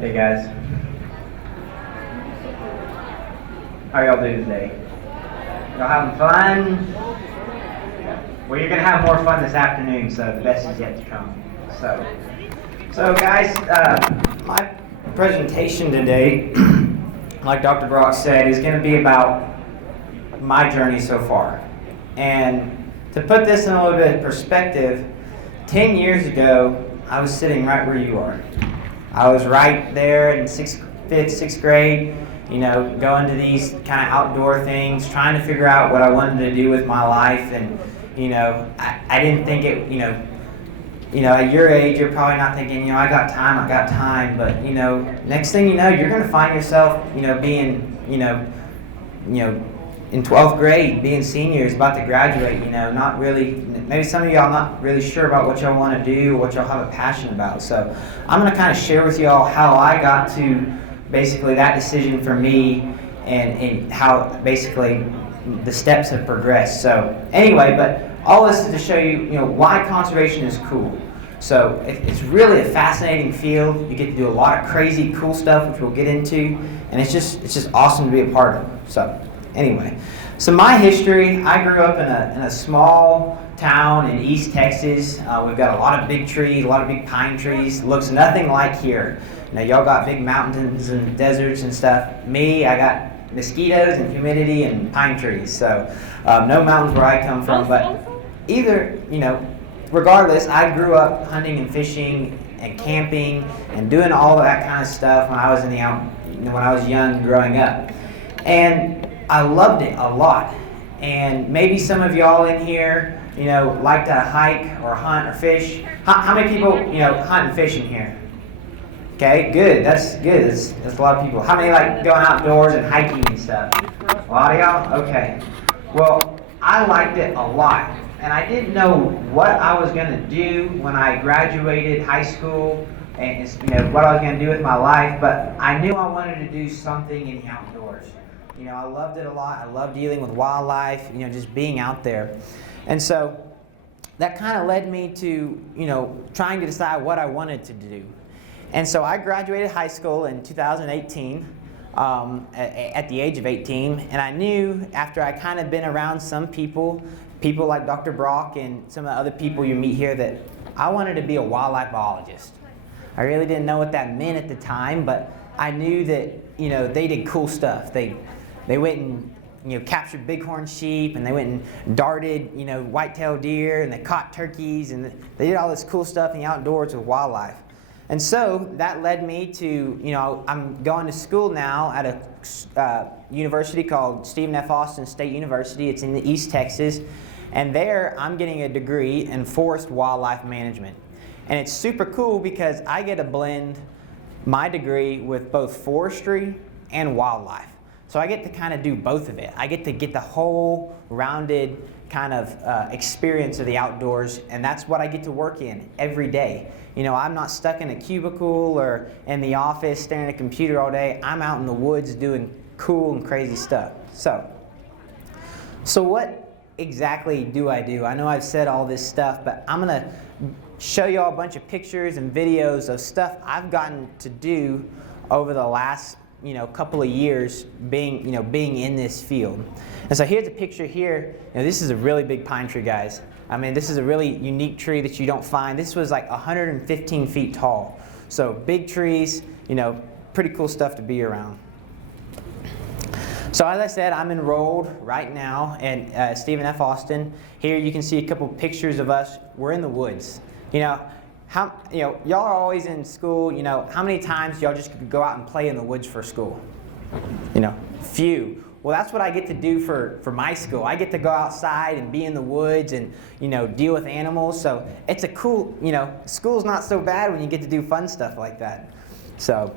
Hey guys, how y'all doing today? Y'all having fun? Well, you're gonna have more fun this afternoon, so the best is yet to come. So guys, my presentation today, like Dr. Brock said, is gonna be about my journey so far. And to put this in a little bit of perspective, 10 years ago, I was sitting right where you are. I was right there in 5th, 6th grade, going to these kind of outdoor things, trying to figure out what I wanted to do with my life. And, I didn't think it, at your age, you're probably not thinking, I got time. But, next thing you know, you're going to find yourself, being, in 12th grade, being seniors, about to graduate, not really, maybe some of y'all not really sure about what y'all want to do, or what y'all have a passion about. So I'm going to kind of share with y'all how I got to basically that decision for me, and how basically the steps have progressed. So anyway, but all this is to show you, why conservation is cool. So it's really a fascinating field. You get to do a lot of crazy, cool stuff, which we'll get into, and it's just awesome to be a part of. So anyway, so my history, I grew up in a small town in East Texas. We've got a lot of big trees, a lot of big pine trees. Looks nothing like here. Y'all got big mountains and deserts and stuff. Me, I got mosquitoes and humidity and pine trees. So no mountains where I come from, but regardless, I grew up hunting and fishing and camping and doing all of that kind of stuff when I was when I was young, growing up. And I loved it a lot. And maybe some of y'all in here, like to hike or hunt or fish. How many people, hunt and fish in here? Okay, good. That's good. That's a lot of people. How many like going outdoors and hiking and stuff? A lot of y'all? Okay. Well, I liked it a lot. And I didn't know what I was going to do when I graduated high school, and what I was going to do with my life, but I knew I wanted to do something in the outdoors. I loved it a lot. I loved dealing with wildlife, just being out there. And so that kind of led me to, trying to decide what I wanted to do. And so I graduated high school in 2018, at the age of 18, and I knew after I kind of been around some people like Dr. Brock and some of the other people you meet here, that I wanted to be a wildlife biologist. I really didn't know what that meant at the time, but I knew that, they did cool stuff. They went and, captured bighorn sheep, and they went and darted, white-tailed deer, and they caught turkeys, and they did all this cool stuff in the outdoors with wildlife. And so that led me to, I'm going to school now at a university called Stephen F. Austin State University. It's in the East Texas. And there I'm getting a degree in forest wildlife management. And it's super cool because I get to blend my degree with both forestry and wildlife. So I get to kind of do both of it. I get to get the whole rounded kind of experience of the outdoors, and that's what I get to work in every day. I'm not stuck in a cubicle or in the office staring at a computer all day. I'm out in the woods doing cool and crazy stuff. So what exactly do I do? I know I've said all this stuff, but I'm going to show you all a bunch of pictures and videos of stuff I've gotten to do over the last couple of years being in this field. And so here's a picture here. This is a really big pine tree, guys. I mean, this is a really unique tree that you don't find. This was like 115 feet tall. So big trees, pretty cool stuff to be around. So as I said, I'm enrolled right now at Stephen F. Austin. Here you can see a couple pictures of us. We're in the woods. Y'all are always in school. How many times y'all just go out and play in the woods for school? Few. Well, that's what I get to do for my school. I get to go outside and be in the woods and, deal with animals. So it's a cool, school's not so bad when you get to do fun stuff like that. So,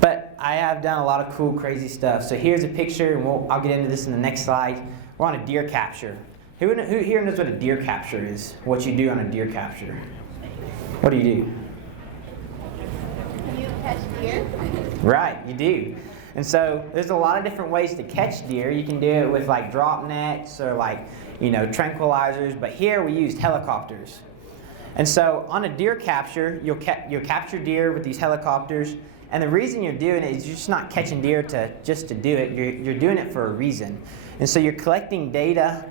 but I have done a lot of cool, crazy stuff. So here's a picture, and I'll get into this in the next slide. We're on a deer capture. Who here knows what a deer capture is? What you do on a deer capture? What do? You catch deer. Right, you do. And so there's a lot of different ways to catch deer. You can do it with like drop nets or like, tranquilizers, but here we used helicopters. And so on a deer capture, you'll capture deer with these helicopters. And the reason you're doing it is you're just not catching deer just to do it. You're doing it for a reason. And so you're collecting data,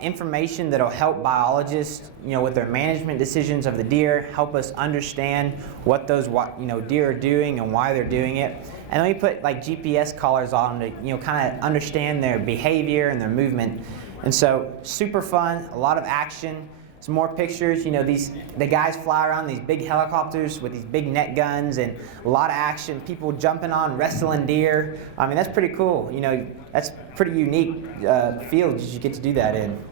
information that'll help biologists, with their management decisions of the deer, help us understand what those deer are doing and why they're doing it. And then we put like GPS collars on them to kind of understand their behavior and their movement. And so super fun, a lot of action. Some more pictures, the guys fly around these big helicopters with these big net guns and a lot of action, people jumping on, wrestling deer. I mean, that's pretty cool. That's pretty unique field you get to do that in.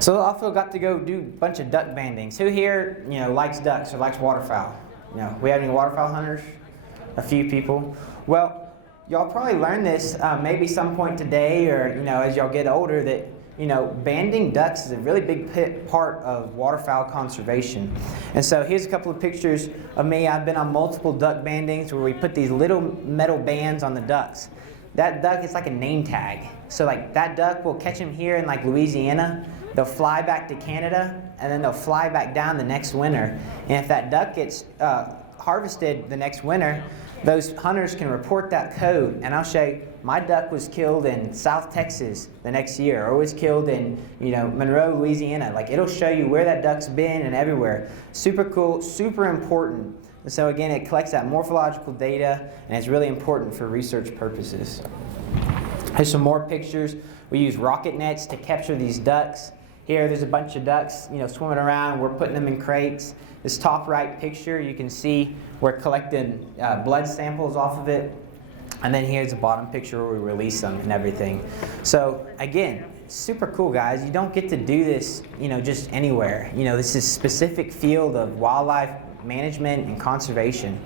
So I also got to go do a bunch of duck bandings. Who here, likes ducks or likes waterfowl? We have any waterfowl hunters? A few people. Well, y'all probably learned this maybe some point today or, as y'all get older that banding ducks is a really big part of waterfowl conservation. And so here's a couple of pictures of me. I've been on multiple duck bandings where we put these little metal bands on the ducks. That duck is like a name tag. So like that duck will catch them here in like Louisiana. They'll fly back to Canada and then they'll fly back down the next winter. And if that duck gets harvested the next winter, those hunters can report that code, and I'll show you, my duck was killed in South Texas the next year, or was killed in Monroe, Louisiana. Like it'll show you where that duck's been and everywhere. Super cool, super important. And so again, it collects that morphological data, and it's really important for research purposes. Here's some more pictures. We use rocket nets to capture these ducks. Here, there's a bunch of ducks, swimming around. We're putting them in crates. This top right picture, you can see we're collecting blood samples off of it. And then here's the bottom picture where we release them and everything. So again, super cool, guys. You don't get to do this, just anywhere. This is a specific field of wildlife management and conservation.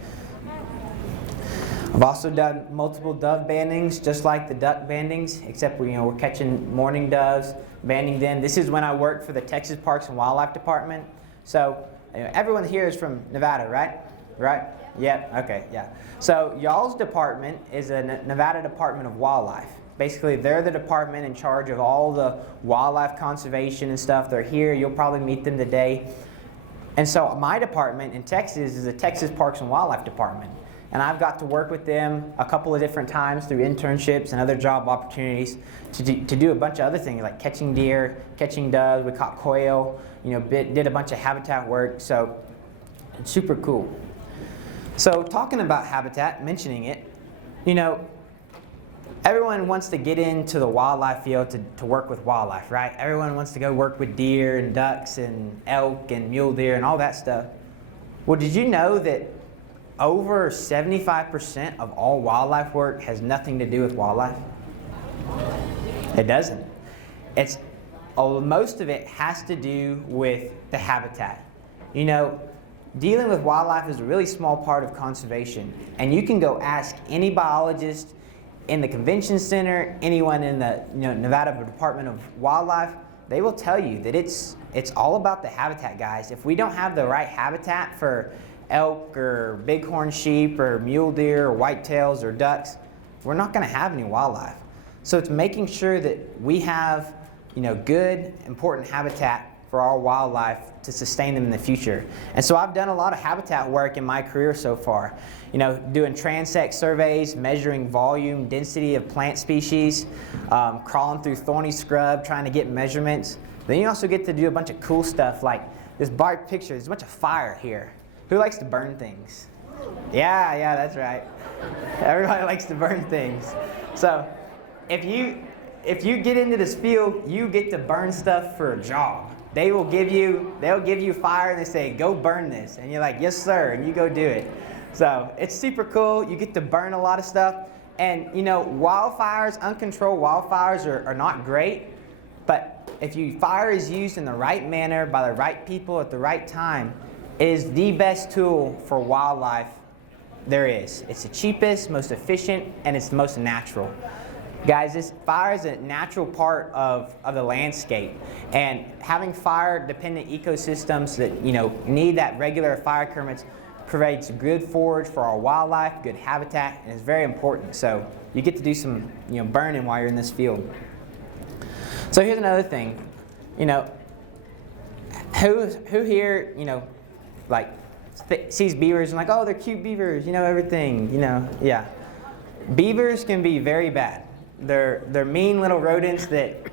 I've also done multiple dove bandings, just like the duck bandings, except we're catching mourning doves, banding them. This is when I worked for the Texas Parks and Wildlife Department. So everyone here is from Nevada, right? Right? Yep. Okay. Yeah. So y'all's department is a Nevada Department of Wildlife. Basically, they're the department in charge of all the wildlife conservation and stuff. They're here. You'll probably meet them today. And so my department in Texas is the Texas Parks and Wildlife Department. And I've got to work with them a couple of different times through internships and other job opportunities to do a bunch of other things like catching deer, catching doves. We caught quail, did a bunch of habitat work. So it's super cool. So talking about habitat, mentioning it, everyone wants to get into the wildlife field to work with wildlife, right? Everyone wants to go work with deer and ducks and elk and mule deer and all that stuff. Well, did you know that over 75% of all wildlife work has nothing to do with wildlife? It doesn't. Most of it has to do with the habitat. Dealing with wildlife is a really small part of conservation. And you can go ask any biologist in the convention center, anyone in the Nevada Department of Wildlife, they will tell you that it's all about the habitat, guys. If we don't have the right habitat for elk or bighorn sheep or mule deer or whitetails or ducks, we're not going to have any wildlife. So it's making sure that we have good, important habitat for our wildlife to sustain them in the future. And so I've done a lot of habitat work in my career so far. Doing transect surveys, measuring volume, density of plant species, crawling through thorny scrub, trying to get measurements. Then you also get to do a bunch of cool stuff like this bar picture. There's a bunch of fire here. Who likes to burn things? Yeah, that's right. Everybody likes to burn things. So if you get into this field, you get to burn stuff for a job. They'll give you fire and they say, go burn this. And you're like, yes, sir, and you go do it. So it's super cool. You get to burn a lot of stuff. And wildfires, uncontrolled wildfires are not great, but if fire is used in the right manner by the right people at the right time, it is the best tool for wildlife there is. It's the cheapest, most efficient, and it's the most natural. Guys, this fire is a natural part of the landscape, and having fire-dependent ecosystems that need that regular fire currents provides good forage for our wildlife, good habitat, and it's very important. So you get to do some burning while you're in this field. So here's another thing, Who here, like sees beavers and like, oh, they're cute beavers, everything, yeah. Beavers can be very bad. They're mean little rodents that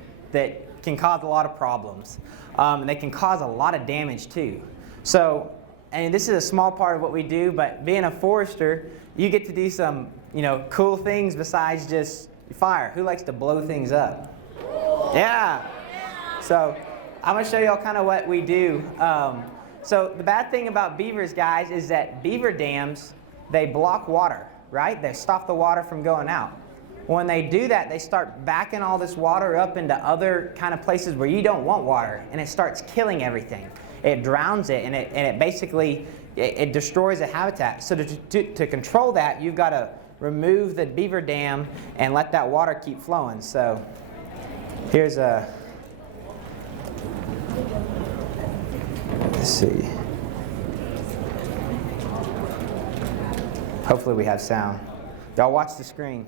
can cause a lot of problems. And they can cause a lot of damage too. So, and this is a small part of what we do, but being a forester, you get to do some, cool things besides just fire. Who likes to blow things up? Yeah. So, I'm going to show y'all kind of what we do. So the bad thing about beavers, guys, is that beaver dams, they block water, right? They stop the water from going out. When they do that, they start backing all this water up into other kind of places where you don't want water, and it starts killing everything. It drowns it, and it basically it destroys the habitat. So to control that, you've got to remove the beaver dam and let that water keep flowing. So here's a... Let's see. Hopefully we have sound. Y'all watch the screen.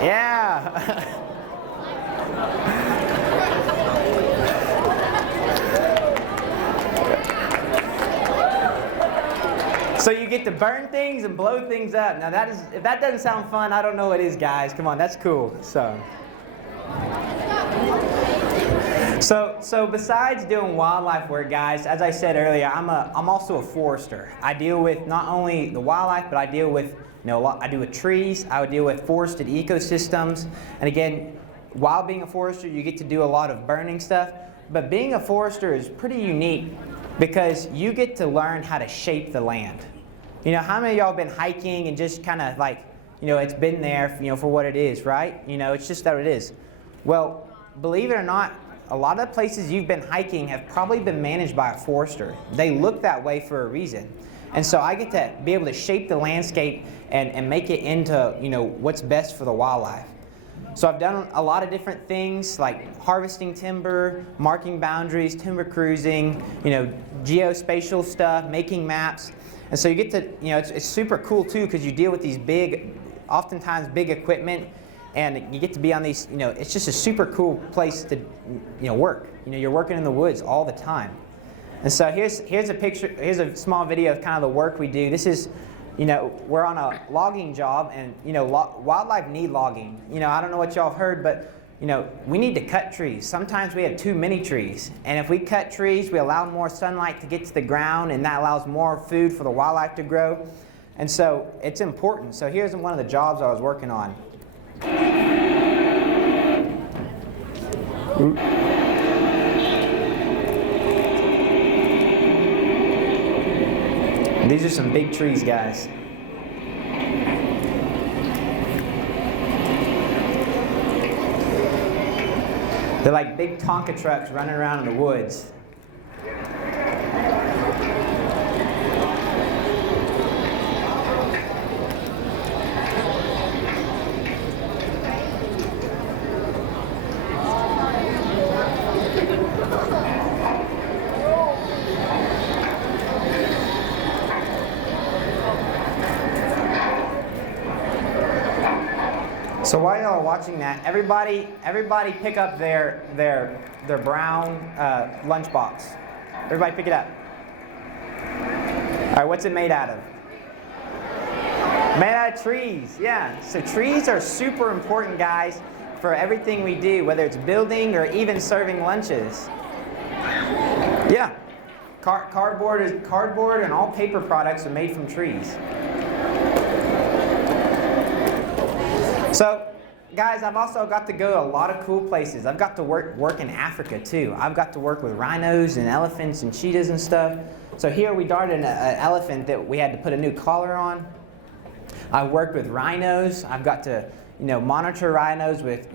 Yeah. So you get to burn things and blow things up. Now if that doesn't sound fun, I don't know what is, guys. Come on, that's cool. So besides doing wildlife work, guys, as I said earlier, I'm also a forester. I deal with not only the wildlife, but I deal with I deal with trees. I would deal with forested ecosystems. And again, while being a forester, you get to do a lot of burning stuff. But being a forester is pretty unique because you get to learn how to shape the land. How many of y'all have been hiking and just kind of like, it's been there, for what it is, right? It's just that it is. Well, believe it or not, a lot of the places you've been hiking have probably been managed by a forester. They look that way for a reason. And so I get to be able to shape the landscape and make it into, what's best for the wildlife. So I've done a lot of different things like harvesting timber, marking boundaries, timber cruising, geospatial stuff, making maps. And so you get to, it's super cool too because you deal with these oftentimes big equipment, and you get to be on these, it's just a super cool place to, work. You're working in the woods all the time. And so here's a picture, here's a small video of kind of the work we do. This is, we're on a logging job, and, wildlife need logging. I don't know what y'all have heard, but, we need to cut trees. Sometimes we have too many trees. And if we cut trees, we allow more sunlight to get to the ground, and that allows more food for the wildlife to grow. And so it's important. So here's one of the jobs I was working on. These are some big trees, guys. They're like big Tonka trucks running around in the woods. So while y'all are watching that, everybody pick up their brown lunchbox. Everybody pick it up. All right, what's it made out of? Made out of trees, yeah. So trees are super important, guys, for everything we do, whether it's building or even serving lunches. Yeah, cardboard and all paper products are made from trees. So, guys, I've also got to go to a lot of cool places. I've got to work in Africa too. I've got to work with rhinos and elephants and cheetahs and stuff. So here we darted an elephant that we had to put a new collar on. I've worked with rhinos. I've got to, monitor rhinos with,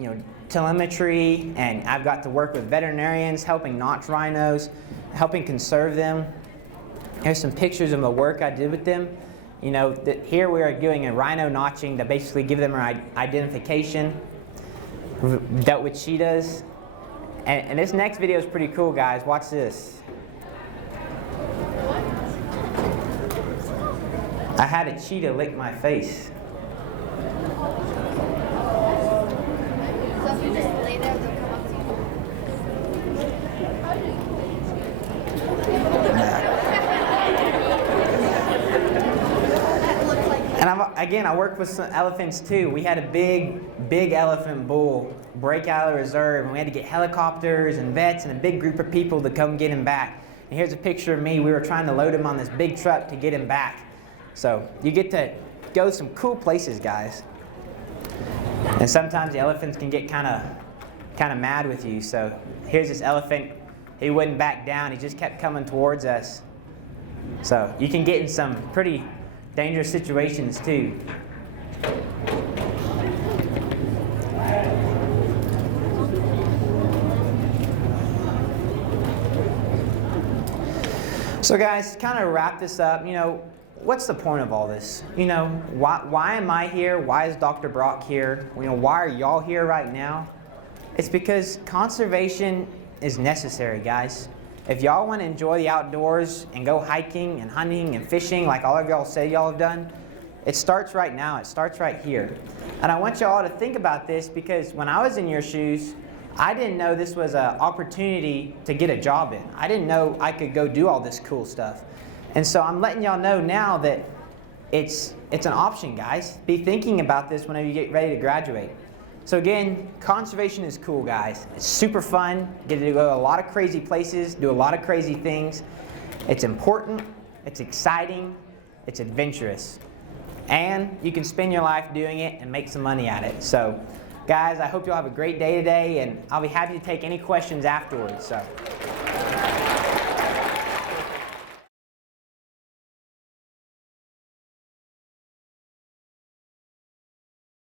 telemetry, and I've got to work with veterinarians helping notch rhinos, helping conserve them. Here's some pictures of the work I did with them. Here we are doing a rhino notching to basically give them an identification. We've dealt with cheetahs. And this next video is pretty cool, guys. Watch this. I had a cheetah lick my face. I worked with some elephants too. We had a big elephant bull break out of the reserve, and we had to get helicopters and vets and a big group of people to come get him back. And here's a picture of me. We were trying to load him on this big truck to get him back. So you get to go some cool places, guys. And sometimes the elephants can get kind of mad with you. So here's this elephant. He wouldn't back down. He just kept coming towards us. So you can get in some pretty dangerous situations too. So guys, kind of wrap this up, what's the point of all this? Why am I here? Why is Dr. Brock here? Why are y'all here right now? It's because conservation is necessary, guys. If y'all want to enjoy the outdoors and go hiking and hunting and fishing like all of y'all say y'all have done, it starts right now. It starts right here. And I want y'all to think about this because when I was in your shoes, I didn't know this was an opportunity to get a job in. I didn't know I could go do all this cool stuff. And so I'm letting y'all know now that it's an option, guys. Be thinking about this whenever you get ready to graduate. So again, conservation is cool, guys. It's super fun. You get to go to a lot of crazy places, do a lot of crazy things. It's important, it's exciting, it's adventurous. And you can spend your life doing it and make some money at it. So guys, I hope you'll have a great day today, and I'll be happy to take any questions afterwards. So.